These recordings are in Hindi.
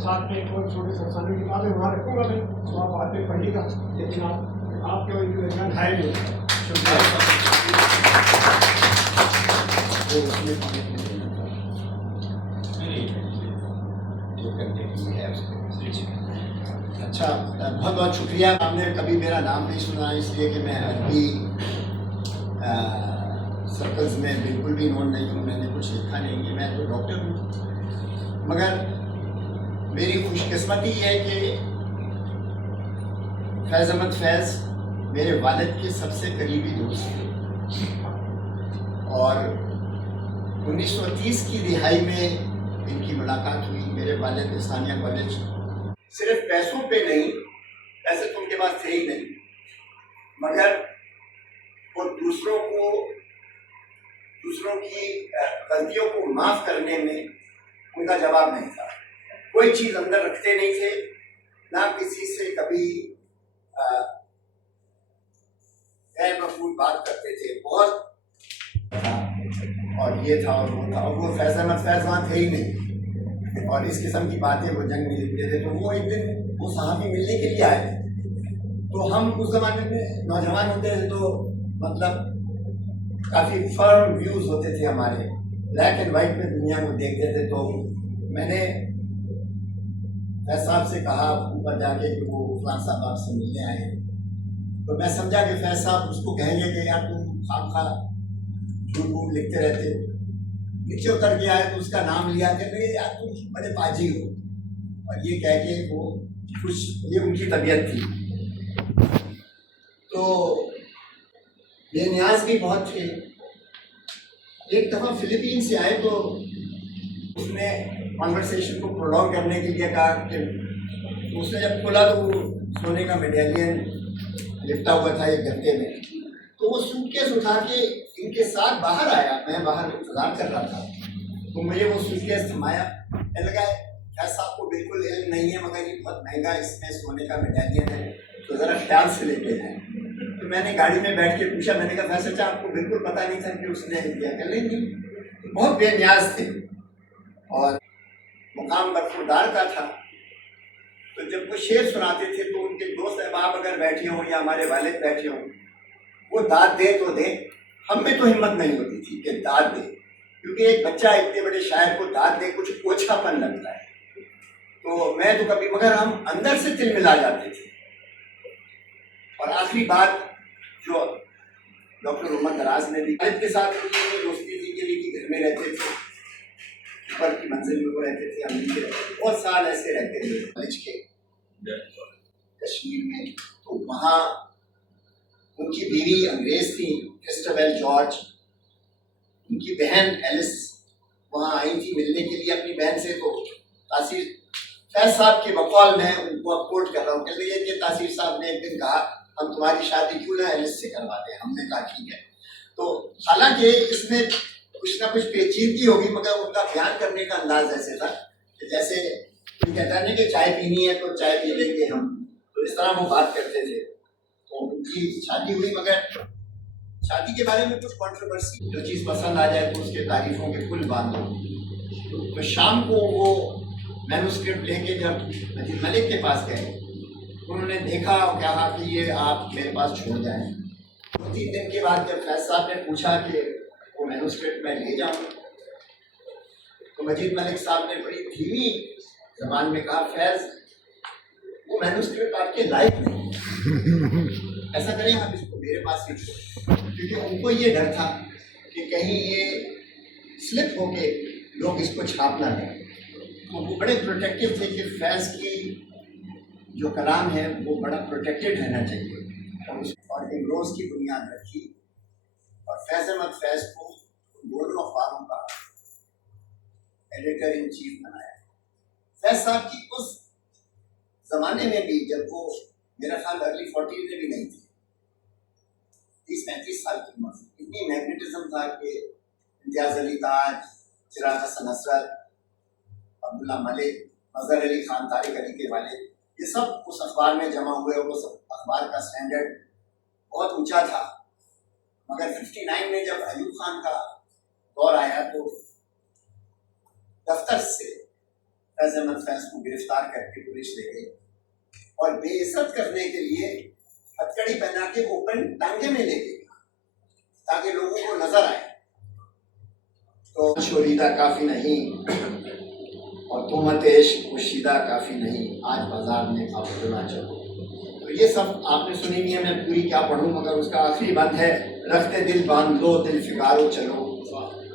साथ में कोई छोटी संस्थानों की बातें वहाँ रखूँगा मैं, तो आप बाद में पढ़िएगा, लेकिन आपके इंटरेक्शन है नहीं। अच्छा, बहुत बहुत शुक्रिया। आपने कभी मेरा नाम नहीं सुना, इसलिए कि मैं अरबी सर्कल्स में बिल्कुल भी नोन नहीं हूँ, मैंने कुछ लिखा नहीं है, मैं तो डॉक्टर हूँ। मगर मेरी खुशकिस्मती है कि फैज़ अहमद फैज़ मेरे वालिद के सबसे करीबी दोस्त थे और 1930 की रिहाई में इनकी मुलाकात हुई। मेरे वालिद इस्लामिया कॉलेज सिर्फ पैसों पे नहीं, पैसे तो उनके पास थे ही नहीं, मगर वो दूसरों की गलतियों को माफ़ करने में उनका जवाब नहीं था। कोई चीज़ अंदर रखते नहीं थे, ना किसी से कभी गैर मकबूल बात करते थे। बहुत और ये था और वो था, और वो फैज़ अहमद फैज़ वहाँ थे ही नहीं, और इस किस्म की बातें वो जंग में लिखते थे। तो वो एक दिन वो साहबी मिलने के लिए आए थे। तो हम उस ज़माने में नौजवान होते थे, तो मतलब काफ़ी फर्म व्यूज़ होते थे हमारे, ब्लैक एंड वाइट में दुनिया को देखते थे। तो मैंने फैज़ साहब से कहा ऊपर जाके कि वो फलां साहब आपसे मिलने आए। तो मैं समझा कि फैज़ साहब उसको कहेंगे कि यार तुम खामखा झूठ मूठ लिखते रहते हो। नीचे उतर के आए तो उसका नाम लिया कि नहीं यार तुम बड़े पाजी हो, और ये कह के वो खुश, ये उनकी तबीयत थी। तो बेनियाज भी बहुत थे। एक दफ़ा फिलीपीन से आए तो उसने कॉन्वर्सेशन को प्रोलॉन्ग करने के लिए कहा कि उसने जब खोला तो वो सोने का मेडेलियन लिपटा हुआ था एक गत्ते में। तो वो सूटकेस उठा के इनके साथ बाहर आया, मैं बाहर इंतजार कर रहा था, तो मुझे वो सूटकेस थमाया। लगा फैज़ साहब को बिल्कुल इल्म नहीं है, मगर ये बहुत महंगा इसमें सोने का मेडेलियन है, तो ज़रा ख्याल से लेके जाए। तो मैंने गाड़ी में बैठ के पूछा, मैंने कहा फैज़ चाचा आपको बिल्कुल पता नहीं था कि उसने दिया? कह नहीं, बहुत बेनियाज थे और मुकाम बरखुरदार का था। तो जब वो शेर सुनाते थे तो उनके दोस्त अहबाब अगर बैठे हों या हमारे वालिद बैठे हों, वो दाद दे तो दे, हम में तो हिम्मत नहीं होती थी कि दाद दे, क्योंकि एक बच्चा इतने बड़े शायर को दाद दे कुछ ओछापन लगता है। तो मैं तो कभी, मगर हम अंदर से तिल मिला जाते थे। और आखिरी बात जो डॉक्टर उमर दराज ने भी के साथ दोस्ती थी कि घर में रहते थे, ऊपर की मंजिल में वो रहते थे, हम नीचे रहते थे, बहुत साल ऐसे रहते थे कॉलेज के कश्मीर में। तो वहाँ उनकी बीवी अंग्रेज थी क्रिस्टोबेल जॉर्ज, उनकी बहन एलिस वहाँ आई थी मिलने के लिए अपनी बहन से। तो तासीर फैज़ साहब के बकौल में उनको अब कोट कर रहा हूँ, कह रही है कि तासीर साहब ने एक दिन कहा हम तुम्हारी शादी क्यों ना एलिस से करवाते हैं। हमने कहा ठीक है। तो हालांकि इसमें कुछ ना कुछ पेचीदगी होगी, मगर उनका बयान करने का अंदाज ऐसे था कि जैसे कोई कहता नहीं कि चाय पीनी है तो चाय पी लेंगे हम, तो इस तरह वो बात करते थे। तो उनकी शादी हुई, मगर शादी के बारे में कुछ कंट्रोवर्सी, जो चीज़ पसंद आ जाए तो उसके तारीफों के पुल बांधो। तो शाम को वो मैन्युस्क्रिप्ट लेके जब मजीद मलिक के पास गए, उन्होंने देखा और कहा कि ये आप मेरे पास छोड़ जाएं। 2-3 दिन के बाद जब फैज़ साहब ने पूछा कि वो मैन्युस्क्रिप्ट मैं ले जाऊं, तो मजीद मलिक साहब ने बड़ी धीमी ज़बान में कहा फैज़ वो मैन्युस्क्रिप्ट आपके लायक नहीं, ऐसा करें आप इसको मेरे पास ही छोड़। क्योंकि उनको ये डर था कि कहीं ये स्लिप होके लोग इसको छाप ना दें। तो वो बड़े प्रोटेक्टिव थे कि फैज़ की जो कलाम है वो बड़ा प्रोटेक्टेड रहना चाहिए, और इमरोज़ की बुनियाद रखी और फैज़ अहमद फैज़ को दोनों अखबारों का एडिटर इन चीफ बनाया। फैज़ साहब की उस ज़माने में भी, जब वो मेरा ख्याल अर्ली 40 में भी नहीं थी, 30-35 साल की उम्र, इतनी मैग्नेटिज्म था कि इम्तियाज़ अली ताज, चिराग हसन असरद, अब्दुल्ला मलिक, मज़हर अली खान, तारिक अली के वाले, ये सब उस अखबार में जमा हुए। वो सब अखबार का स्टैंडर्ड बहुत ऊंचा था। मगर 59 में जब अयूब खान का दौर आया तो दफ्तर से फैज अहमद फैज को गिरफ्तार करके पुलिस ले गई और बेइज्जत करने के लिए हथकड़ी पहना के ओपन टांगे में ले गई ताकि लोगों को नजर आए। तो शोरीदा काफी नहीं और तुमत इश्क पोशीदा काफी नहीं, आज बाजार में आप बोलना चलो। तो ये सब आपने सुनी नहीं है, मैं पूरी क्या पढ़ूं, मगर उसका आखिरी बंद है, रखते दिल बांध लो दिल फिगारो चलो,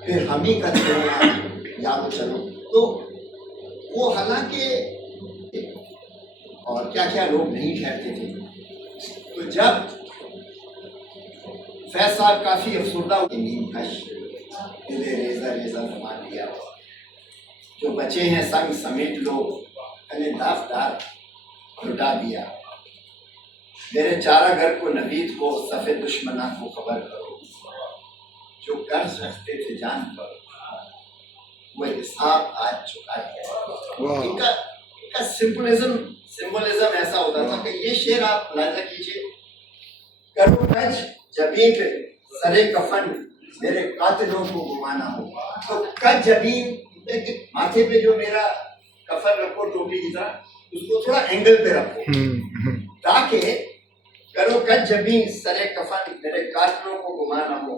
फिर हम ही करते हैं यारो चलो। तो वो हालांकि और क्या क्या लोग नहीं ठहरते थे। तो जब फैज साहब काफी अफसरदा नींद कश दिले रेजा रेजा जमान लिया, जो बचे हैं संग समेट लो अने दाफदार लुटा दिया, मेरे चारा घर को नवीद को सफेद दुश्मना को खबर करो, जो कर्ज रखते थे जान पर वो हिसाब आज चुका है। इनका सिंबलिज्म ऐसा होता था कि ये शेर आप मुलाहिजा कीजिए, करो कज जबीन पे सरे कफन मेरे कातिलों को घुमाना हो। तो कज जबीन माथे पे जो मेरा कफन रखो टोपी की तरह, उसको थोड़ा एंगल पे रखो ताकि करो कज जबीन सरे कफन मेरे कातिलों को घुमाना हो,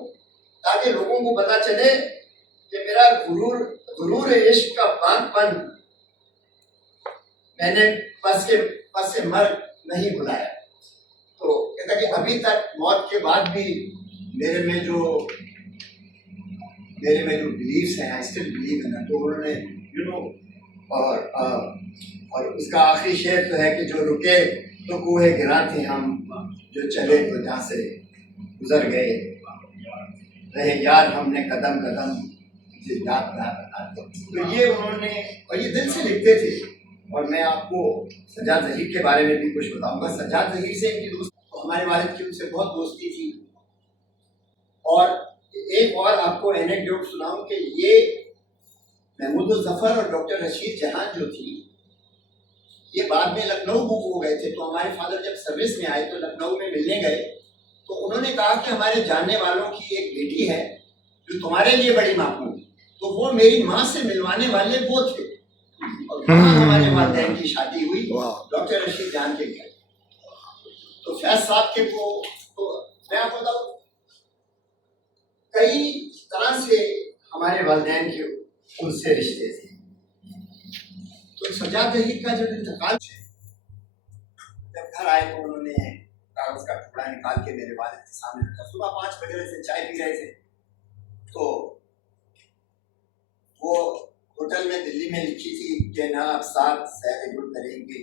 ताकि लोगों को पता चले कि मेरा गुरूर इश्क का बांधपन मैंने पस से मर नहीं बुलाया। तो कहता कि अभी तक मौत के बाद भी मेरे में जो बिलीव्स हैं, आई स्टिल बिलीव इन। तो उन्होंने और उसका आखिरी शेर तो है कि जो रुके तो कुएं गिरा थे हम, जो चले तो जहाँ से गुजर गए, रहे यार हमने कदम कदम याद। तो ये उन्होंने, और ये दिल से लिखते थे। और मैं आपको सज्जाद ज़हीर के बारे में भी कुछ बताऊंगा। सज्जाद ज़हीर से इनकी दोस्ती, हमारे वालिद की उनसे बहुत दोस्ती थी। और एक और आपको एनेक्डोट सुनाऊं कि ये महमूद ज़फ़र और डॉक्टर रशीद जहां जो थी, ये बाद में लखनऊ मूव हो गए थे। तो हमारे फादर जब सर्विस में आए तो लखनऊ में मिलने गए, तो उन्होंने कहा कि हमारे जानने वालों की एक बेटी है जो तुम्हारे लिए बड़ी माकूल, तो वो मेरी माँ से मिलवाने वाले वो थे। और वहाँ हमारे वालिदैन की शादी हुई डॉक्टर रशीद जान के घर। तो फैज साहब के को तो मैं आपको बताऊं, कई तरह से हमारे वालिदैन के उनसे रिश्ते थे। तो सज्जाद ज़हीर का जब इंतकाल है, जब घर आए तो उन्होंने कागज का टुकड़ा निकाल के मेरे वालिद के सामने रखा। सुबह 5 बज रहे थे, चाय पी रहे थे, तो वो होटल में दिल्ली में लिखी थी कि ना अब साथ सैर गुल करेंगे,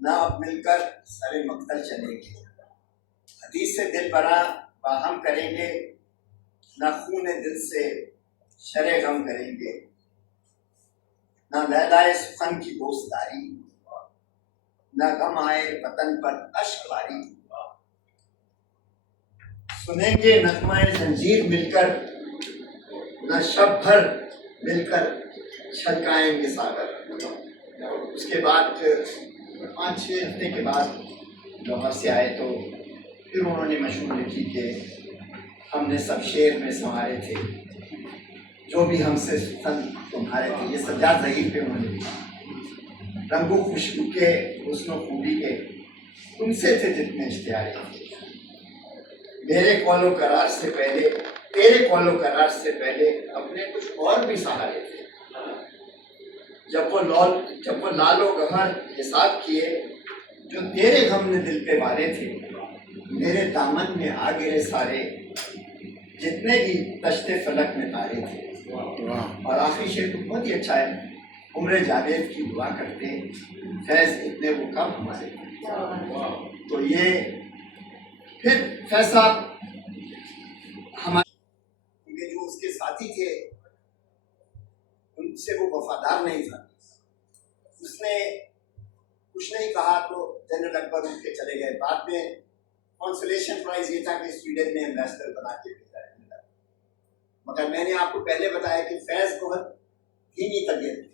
ना अब मिलकर सरे मक्तल चलेंगे, हदीस से दिल बरा बाहम करेंगे, ना खून दिल से शरे गम करेंगे, ना लैलाए सुखन की दोस्तारी, ना गम आए वतन पर अश्क बारी, सुनेंगे नगमाए जंजीर मिलकर, ना शब भर मिलकर छलकाएंगे सागर। उसके बाद 5-6 हफ्ते के बाद लाहौर से आए तो फिर उन्होंने मशहूर लिखी कि हमने सब शेर में संवारे थे, जो भी हमसे सुखन तुम्हारे थे। ये सज्जाद ज़हीर पे उन्होंने लिखा, रंगो खुशबू के हुस्न खूबी के तुमसे थे जितने इश्तिहारे, मेरे कौलो करार से पहले तेरे कौलो करार से पहले अपने कुछ और भी सहारे थे। जब वो लालो गहर हिसाब किए, जो तेरे गम ने दिल पे वाले थे, मेरे दामन में आ गिरे सारे, जितने भी तश्ते फलक में तारे थे। और आखिरी शेर तो बहुत ही अच्छा है, उम्र जावेद की दुआ करते फैज इतने वो कम हमारे। तो ये फिर फैज साहब हमारे जो उसके साथी थे उनसे वो वफादार नहीं था। उसने कुछ नहीं कहा तो जनरल अकबर उठ के चले गए। बाद में कॉन्सोलेशन प्राइज ये था कि स्वीडन में एम्बेसडर बना के भेजा। मगर मैंने आपको पहले बताया कि फैज बहुत धीमी तबीयत थी,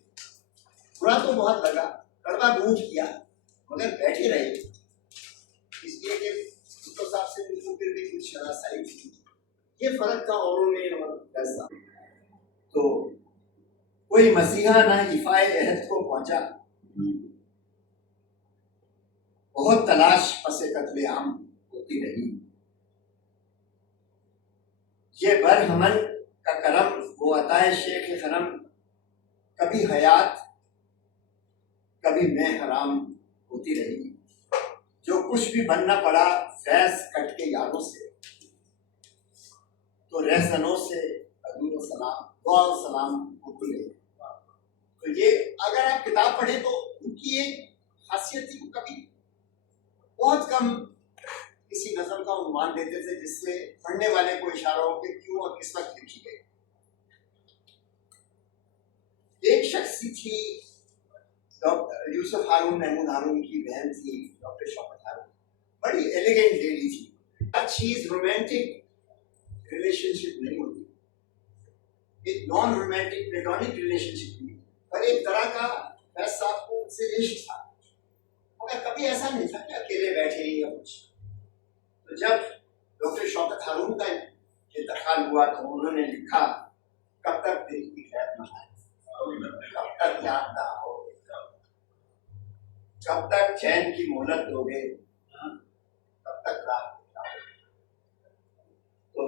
बुरा तो बहुत लगा, कड़वा गूंज किया, मगर बैठे रहे, इसलिए कि उसको साहब से मुझको फिर भी कुछ शरासाई थी। ये फर्क था औरों में और फैज साहब। तो कोई मसीहा ना इफाए अहद को पहुंचा, बहुत तलाश पसे कत्ले आम होती रही। ये बरहमन का करम वो अताए शेख खरम, कभी हयात कभी मैं हराम होती रही। जो कुछ भी बनना पड़ा फैज कट के यारों से, तो रहसनों से अदूर सलाम दुआ सलाम हुकुले। तो ये अगर आप किताब पढ़े तो उनकी एक खासियत थी, कभी बहुत कम किसी नज़म का उन्वान देते थे जिससे पढ़ने वाले को इशारा हो कि क्यों और किस वक्त लिखी गई। एक शख्स थी डॉक्टर यूसुफ हारून, महमूद हारून की बहन थी डॉक्टर शौकत हारून, बड़ी एलिगेंट लेडी थी। अच्छी रोमांटिक रिलेशनशिप नहीं होती, एक नॉन रोमांटिक प्लेटोनिक रिलेशनशिप थी, पर एक तरह का फैज साहब को उनसे इश्क था, मगर कभी ऐसा नहीं था कि अकेले बैठे या कुछ। तो जब डॉक्टर शौकत हारून का इंतकाल हुआ तो उन्होंने लिखा, कब तक दिल की खैर न आए, कब तक याद ना हो, कब तक चैन की मोहलत दोगे, कब तक रात। तो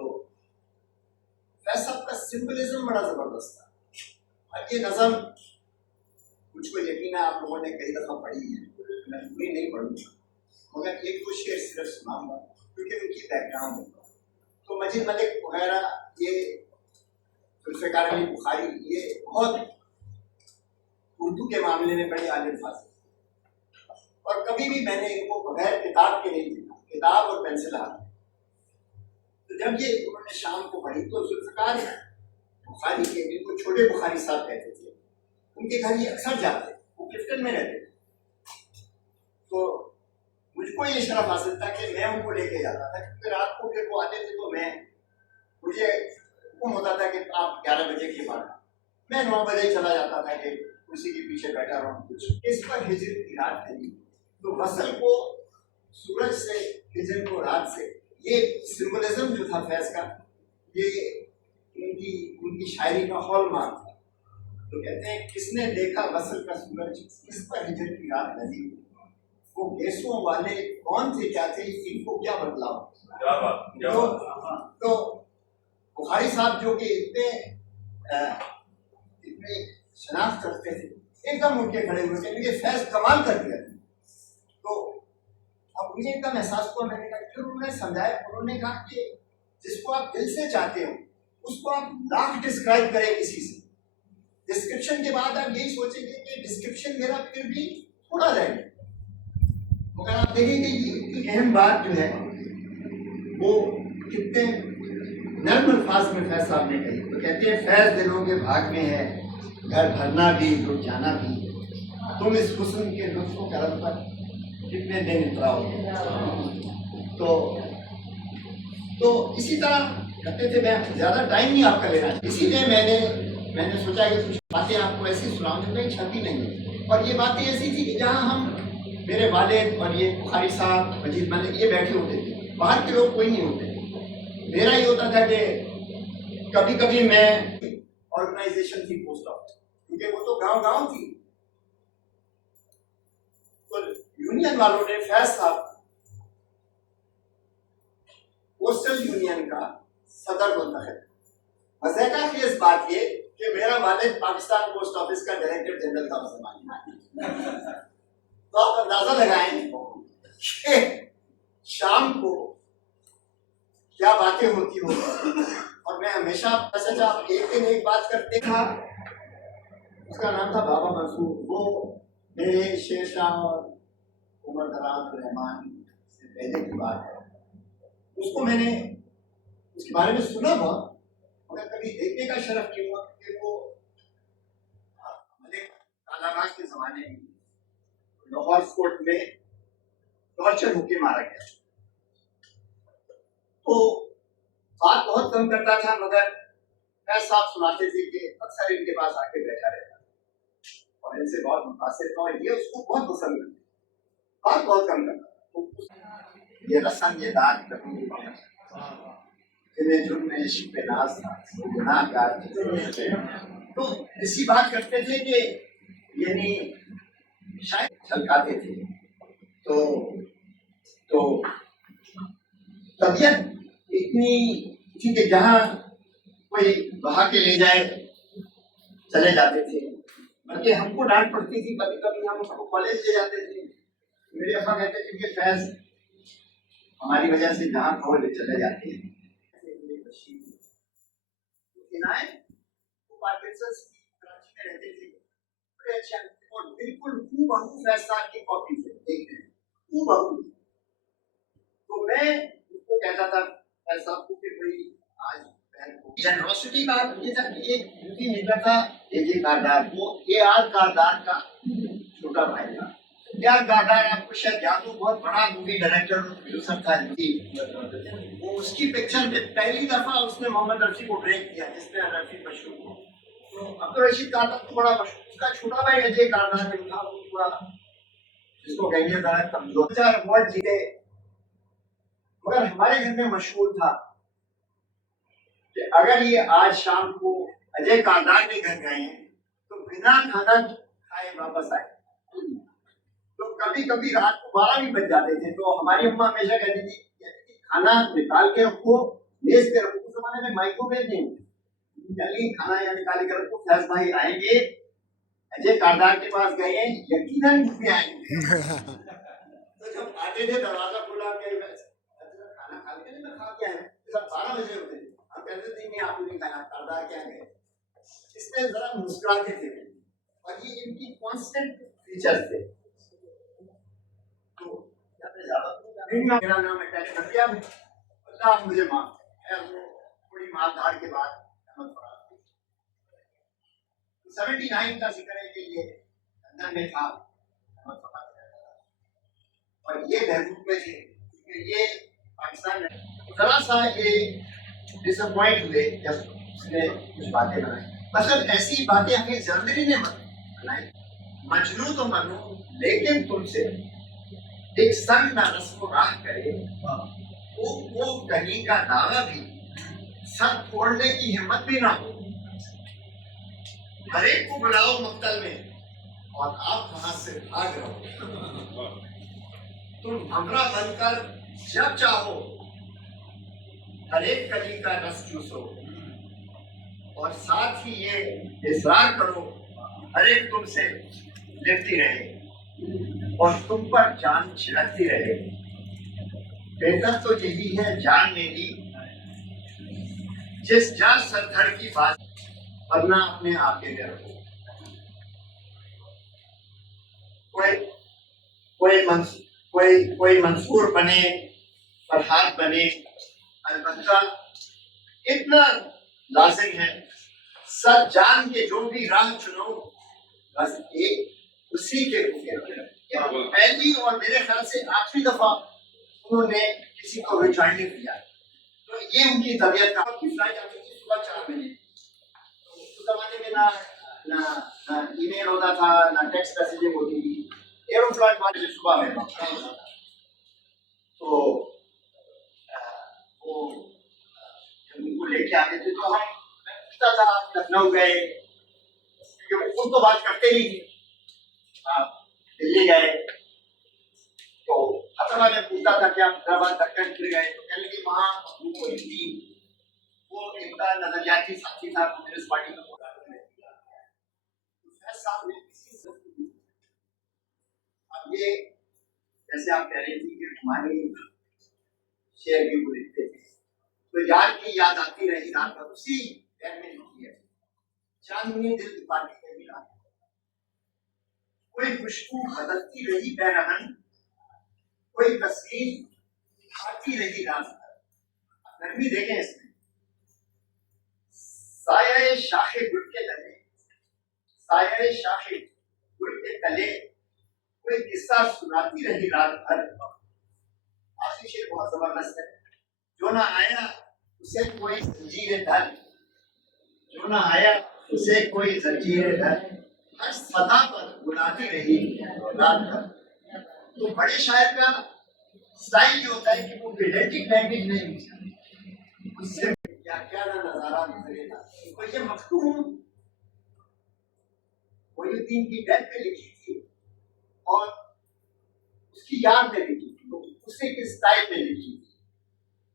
फैज साहब का सिंबलिज्म बड़ा जबरदस्त था। और ये नज़म मुझको यकीन है आप लोगों ने कई दफा पढ़ी है, मैं पूरी नहीं पढ़ूंगा मगर एक दो शेर सिर्फ सुनाऊंगा क्योंकि उनकी बैकग्राउंड है। तो मजीद मलिक वगैरह, ये जुल्फ़िकार अली बुखारी, ये बहुत उर्दू के मामले में बड़े आलिम फाज़िल, और कभी भी मैंने इनको बगैर किताब के नहीं लिखा, किताब और पेंसिल हाथ में। तो जब ये उन्होंने शाम को पढ़ी तो जुल्फ़िकार बुखारी के, जिनको छोटे बुखारी साहब कहते थे, उनके घर ये अक्सर जाते, वो क्लिफ्टन में रहते थे। तो मुझको ये शरफ हासिल था कि मैं उनको लेके जाता था, क्योंकि रात को फिर वो आते थे तो मुझे हुक्म होता था कि आप 11 बजे के बाद, मैं 9 बजे चला जाता था कि उसी के पीछे बैठा रहूं। कुछ इस पर हिजर की रात थी, तो वसल को सूरज से, हिजर को रात से, ये सिंबलिज्म जो था फैज का, ये उनकी शायरी का हॉलमार्क था। तो कहते हैं, किसने देखा वसल का सूरज, किस पर हिजर की रात लगी, वो गैसों वाले कौन थे, क्या थे, इनको क्या बदलाव। तो बुखारी साहब जो कि इतने शनाख्त रखते थे, एकदम उनके खड़े हुए थे, मुझे फैज कमाल कर दिया। तो अब मुझे एकदम एहसास हुआ, मैंने कहा, फिर उन्होंने समझाया, उन्होंने कहा कि जिसको आप दिल से चाहते हो उसको आप लाख डिस्क्राइब करें किसी से, डिस्क्रिप्शन के बाद आप यही सोचेंगे कि डिस्क्रिप्शन मेरा फिर भी थोड़ा रहेगा। मगर आप देखेंगे कि अहम बात जो है वो कितने नर्म अल्फाज में फैज साहब ने कही। तो कहते हैं, फैज दिलों के भाग में है, घर भरना भी लुट जाना भी, तुम इस हुस्न के लुत्फ़ करम पर कितने दिन इतराओगे। तो इसी तरह कहते थे, मैं ज़्यादा टाइम नहीं आपका लेना, इसीलिए मैंने सोचा कि कुछ बातें आपको ऐसी सुनाऊं जो कहीं छपी नहीं है। और ये बातें ऐसी थी कि जहाँ हम, मेरे वालिद और ये बुखारी साहब, मजीद मलिक, ये बैठे होते थे, बाहर के लोग कोई नहीं होते। मेरा ये होता था कि कभी कभी मैं, ऑर्गेनाइजेशन थी पोस्ट ऑफिस, क्योंकि वो तो गांव थी, तो यूनियन वालों ने फैज साहब पोस्टल यूनियन का सदर मुंतखब। मजे का खेस बात ये कि मेरा वालिद पाकिस्तान पोस्ट ऑफिस का डायरेक्टर जनरल था उस जमाने। तो आप अंदाजा लगाएं कि शाम को क्या बातें होती हो। और मैं हमेशा आप एक दिन एक बात करते था, उसका नाम था बाबा मंसूर। वो मेरे शेर शाह और उमर दराज रहमान से पहले की बात है, उसको मैंने उसके बारे में सुना बहुत, मगर कभी देखने का शरफ नहीं हुआ, क्योंकि वो मलिक कालाबाग के जमाने में लाहौर फोर्ट में टॉर्चर होके मारा गया। तो बात बहुत कम करता था, मगर फैज साहब सुनाते थे कि अक्सर इनके पास आके बैठा रहता और इनसे बहुत मुतासिर था, और ये उसको बहुत पसंद करते, बात बहुत कम करता। तो ये रस्म, ये दाग, जिन्हें जुर्म में इश्क पे नाज था गुनाहगार थे। तो इसी बात करते थे कि यानी शायद छलकाते थे। तो तबीयत इतनी थी कि जहाँ कोई बहा के ले जाए चले जाते थे, बल्कि हमको डांट पड़ती थी। कभी कभी हम उसको कॉलेज ले जाते थे। मेरे अब्बा कहते थे कि फैज हमारी वजह से जहाँ कहो ले चले जाते हैं। वो पार्किंसंस की कराची में रहते थे, बड़े अच्छे और बिल्कुल हूबहू फैज साहब की कॉपी से देख रहे हैं, हूबहू। तो मैं उसको कहता था फैज साहब को कि भाई आज जनरॉसिटी का ये था कि एक मूवी मिलता था एजे कारदार, वो AR कारदार का छोटा भाई था। AR कारदार आपको शायद याद हो, बहुत बड़ा मूवी डायरेक्टर प्रोड्यूसर था। वो उसकी पिक्चर में पहली दफा उसने मोहम्मद रफी को ब्रेक किया, जिसमें रफी मशहूर हो। तो अब्दुल रशीद कारदार तो बड़ा मशहूर, उसका छोटा भाई अजय कारदार जो था वो थोड़ा जिसको कहेंगे जरा कमजोर, 4 अवार्ड जीते। मगर हमारे घर में मशहूर था कि अगर ये आज शाम को अजय कारदार के घर गए हैं तो बिना खाना खाए वापस आए। तो कभी कभी रात को 12 भी बज जाते थे। तो हमारी अम्मा हमेशा कहती थी कि खाना निकाल के रखो, मेज पे रखो। उस जमाने में माइक्रोवेव नहीं होती, जल्दी खाना या निकाल के रखो, फैज भाई आएंगे, अजय कारदार के पास गए, यकीनन भी आएंगे। तो जब आते थे दरवाजा खुला, खाना खा लेते मैं खा के आए, 12 बजे होते थे। कहते थे नहीं आपने नहीं खाना, कारदार क्या गए। इसमें जरा मुस्कुराते थे और ये इनकी कांस्टेंट फीचर्स थे। तो मेरा नाम अटैच कर दिया, अल्लाह मुझे माफ है। वो थोड़ी मारधाड़ के बाद 79 का जिक्र है कि ये लंदन में था और ये बहबूद में थे। ये पाकिस्तान में जरा सा ये डिसअपॉइंट हुए जब उसने कुछ बातें बनाई। मतलब ऐसी बातें हमें जर्मनी ने बनाई, मजनू तो मनो लेकिन तुमसे एक संग ना रस्म राह करे, वो कहीं का दावा भी सर फोड़ने की हिम्मत भी ना हो। हर एक को बुलाओ मक्तल में और आप वहां से भाग रहो। तुम हमरा बनकर जब चाहो हर एक कली का रस चूसो और साथ ही ये इसरार करो हर एक तुमसे लिपटी रहे और तुम पर जान छिड़कती रहे। बेहतर तो यही है जान मेरी जिस जान सरधड़ की बात, वरना अपने आप के घर हो। कोई मंसूर बने, फरहाद बने, अलबत्ता इतना लाजिम है सर जान के जो भी राह चुनो बस एक उसी के पहली और मेरे ख्याल से आखिरी दफा उन्होंने किसी को रिज्वाइनिंग किया। तो ये उनकी तबीयत का फ्लाइट आती थी सुबह 4 बजे। उस जमाने में ना ईमेल होता था, ना टेक्स्ट मैसेजिंग होती थी। एरोफ्लाइट वाले सुबह में तो वो उनको लेके आते थे। तो हम पूछता था लखनऊ गए, क्योंकि वो तो बात करते ही थे। दिल्ली गए तो हतरा में पूछता था कि आप हैदराबाद दक्कन फिर गए, तो कहने की वहाँ वो एक नजरियाती साथी था कांग्रेस पार्टी में। अब ये जैसे आप कह रही थी कि हमारे शेयर भी वो लिखते थे, तो यार की याद आती रही रात भर। उसी घर में लिखी है चांदनी दिल पार्टी में मिला, कोई खुशबू बदलती रही बैरहन, कोई तस्वीर आती रही रात भर। गर्मी देखें इसमें, साये शाखे गुल के तले, साये शाखे गुल के तले कोई किस्सा सुनाती रही रात भर। आखिरी शेर बहुत जबरदस्त है। जो ना आया उसे कोई जंजीरें धर, जो ना आया उसे कोई जंजीरें धर, हर सदा पर बुलाती रही रात भर। तो बड़े शायर का स्टाइल ये होता है कि वो पेडेंटिक लैंग्वेज नहीं यूज करते, उससे क्या क्या ना नजारा गुजरेगा। तो ये मखदूम मोइनुद्दीन की डेथ पे लिखी थी और उसकी याद में लिखी थी, तो उसे किस स्टाइल में लिखी थी।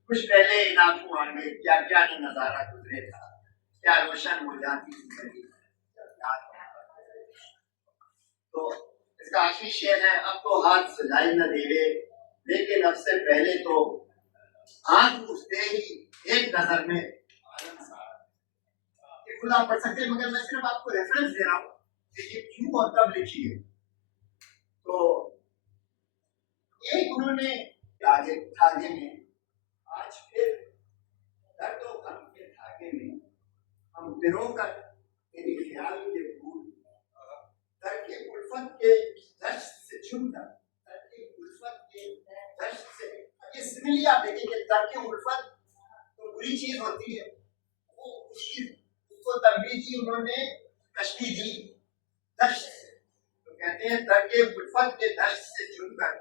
कुछ पहले इन आंखों आगे क्या क्या ना नजारा गुजरे था, क्या रोशन हो जाती जिंदगी। तो इसका आखिरी शेर है, अब तो हाथ सजाई न देवे, लेकिन अब से पहले तो आंख उठते ही एक नजर में ये खुद आप पढ़ सकते हैं, मगर मैं सिर्फ आपको रेफरेंस दे रहा हूँ कि ये क्यों और कब लिखी है। तो एक उन्होंने आगे धागे में, आज फिर दर्द और गम के धागे में हम दिनों का तेरे ख्याल के फूल, दर्द के उल्फत के दर्द से चुनकर, दर्द के उल्फत के दर्द से, ये सिमिली आप देखेंगे, दर्द के उल्फत तो बुरी चीज होती है, वो उसको तंबीह दी उन्होंने, तशबीह दी दर्द से। तो कहते हैं दर्द के उल्फत के दर्द से चुनकर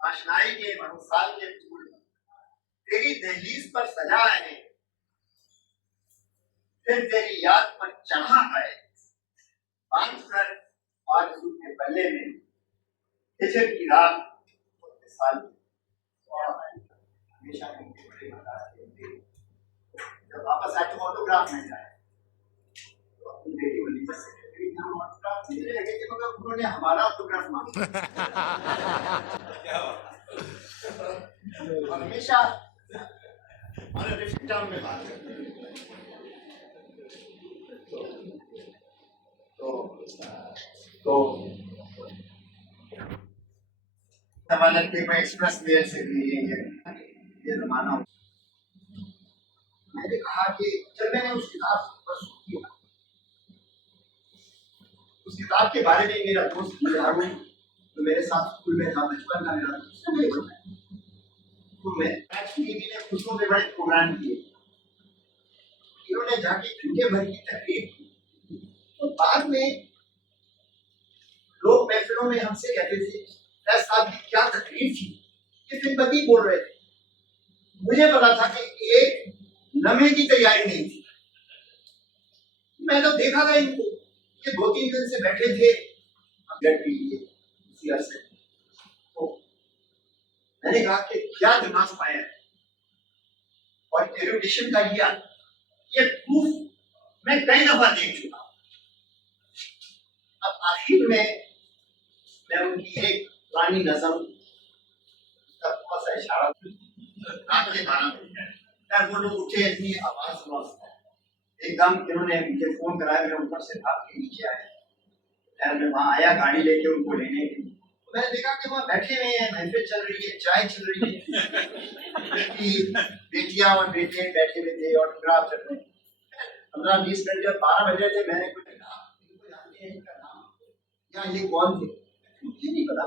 आशनाई के मरुसाल के फूल तेरी दहलीज पर सजा है, फिर तेरी याद पर चढ़ा है, बांध कर आरज़ू के पल्ले में हिजर की रात और मिसाल हमेशा उनके बड़े बताते। जब वापस आए तो ऑटोग्राफ मिल जाए तो अपनी बेटी वलीजा से ऑटोग्राफ मिलने लगे कि मगर उन्होंने हमारा ऑटोग्राफ मांगा। और हमेशा टर्म में बात करते हैं। तो जमानत के एक्सप्रेस मेल से भी ये जमाना। मैंने कहा कि जब मैंने उस किताब पर किया, उस किताब के बारे में मेरा दोस्त हारून जो मेरे साथ स्कूल में था, बचपन का मेरा दोस्त, तो मैं टीवी ने खुशबू में बड़े प्रोग्राम किए, इन्होंने जाके घंटे भर की तकरीर की। तो बाद में लोग महफिलों में हमसे कहते थे, साहब की क्या तकरीर थी, ये फिल्मबंदी बोल रहे थे। मुझे पता था कि एक लम्हे की तैयारी नहीं थी। मैं तो देखा था इनको, ये 2-3 दिन से बैठे थे उसी अरसे। तो मैंने कहा कि क्या दिमाग पाया है, और एरुडिशन का ये प्रूफ मैं कई दफा देख चुका। अब आखिर में मैं उनकी एक पुरानी नज़म का थोड़ा सा इशारा रात के 12 बजे वो लोग उठे, इतनी आवाज सुना एकदम इन्होंने मुझे फोन कराया, मैं ऊपर से भाग के नीचे आया। मैं वहाँ आया गाड़ी लेके उनको लेने के लिए, तो मैंने देखा कि वहाँ बैठे हुए हैं, महफिल चल रही है, चाय चल रही है, बेटियां और बेटे बैठे हुए थे, ऑटोग्राफ चल रहे। 15-20 मिनट जब 12 बजे थे, मैंने कुछ कहा या ये कौन थे, मुझे नहीं पता,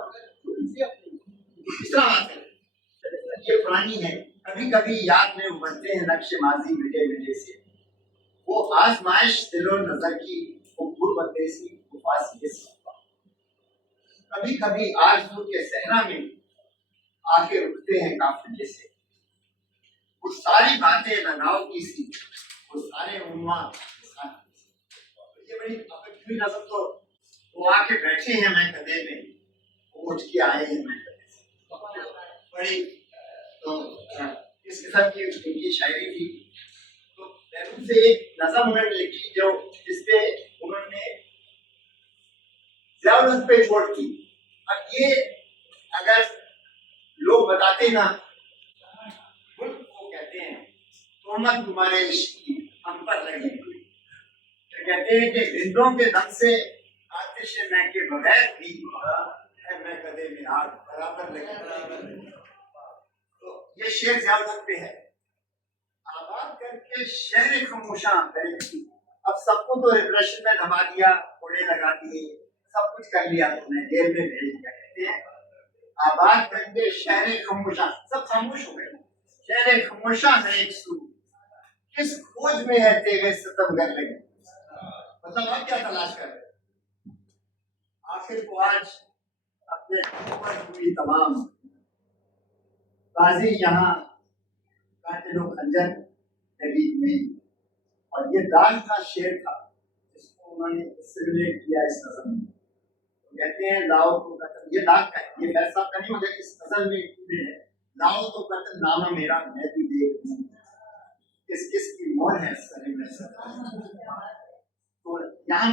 ये पुरानी है। कभी कभी याद में उभरते हैं नक्शे माजी मिटे मिटे से, वो आजमाइश दिलो नजर की परदेसी कभी कभी आरज़ू के सहरा में आके रुकते हैं काफिले से, वो सारी बातें लगाओ की सी, वो सारे उम्मा। ये बड़ी अपनी नजर, तो वो आके बैठे हैं मैं कदे में, वो उठ के आए हैं मैं कदे से। बड़ी तो इस किस्म की उनकी शायरी थी। तो बैरून से एक नज़म उन्होंने लिखी जो जिसपे उन्होंने ज़ियाउल पे छोड़ की। अब ये अगर लोग बताते ना, वो कहते हैं तोहमत तुम्हारे इश्क की हम पर लगी, तो कहते हैं कि जिंदों के दम से आतिश मैं के बगैर भी है मैं कदे में आग बराबर लगी। तो ये शेर ज़ियाउल पे है, आबाद करके शहर खामोशा करेगी। अब सबको तो रिप्रेशन में दबा दिया, कोड़े लगा दिए, सब कुछ कर लिया तुमने, जेल में भेज दिया। कहते हैं आबाद करके शहर खामोशा, सब खामोश हो गए। शहर खामोशा है एक सू, किस खोज में है तेरे सितमगर लगे। मतलब आप क्या तलाश कर रहे हैं? आखिर को आज अपने ऊपर हुई तमाम बाजी यहाँ कातिलो खंजर नबी हुई। और ये दाग का शेर था जिसको उन्होंने सिमुलेट किया इस नज़र में। तो कहते हैं लाओ तो कत्ल, ये दाग का है, ये फैसला का नहीं होगा, इस नज़र में included है। लाओ तो कत्ल नामा मेरा मैं भी देख लूं, किस किस की मोहर है सरे में सब।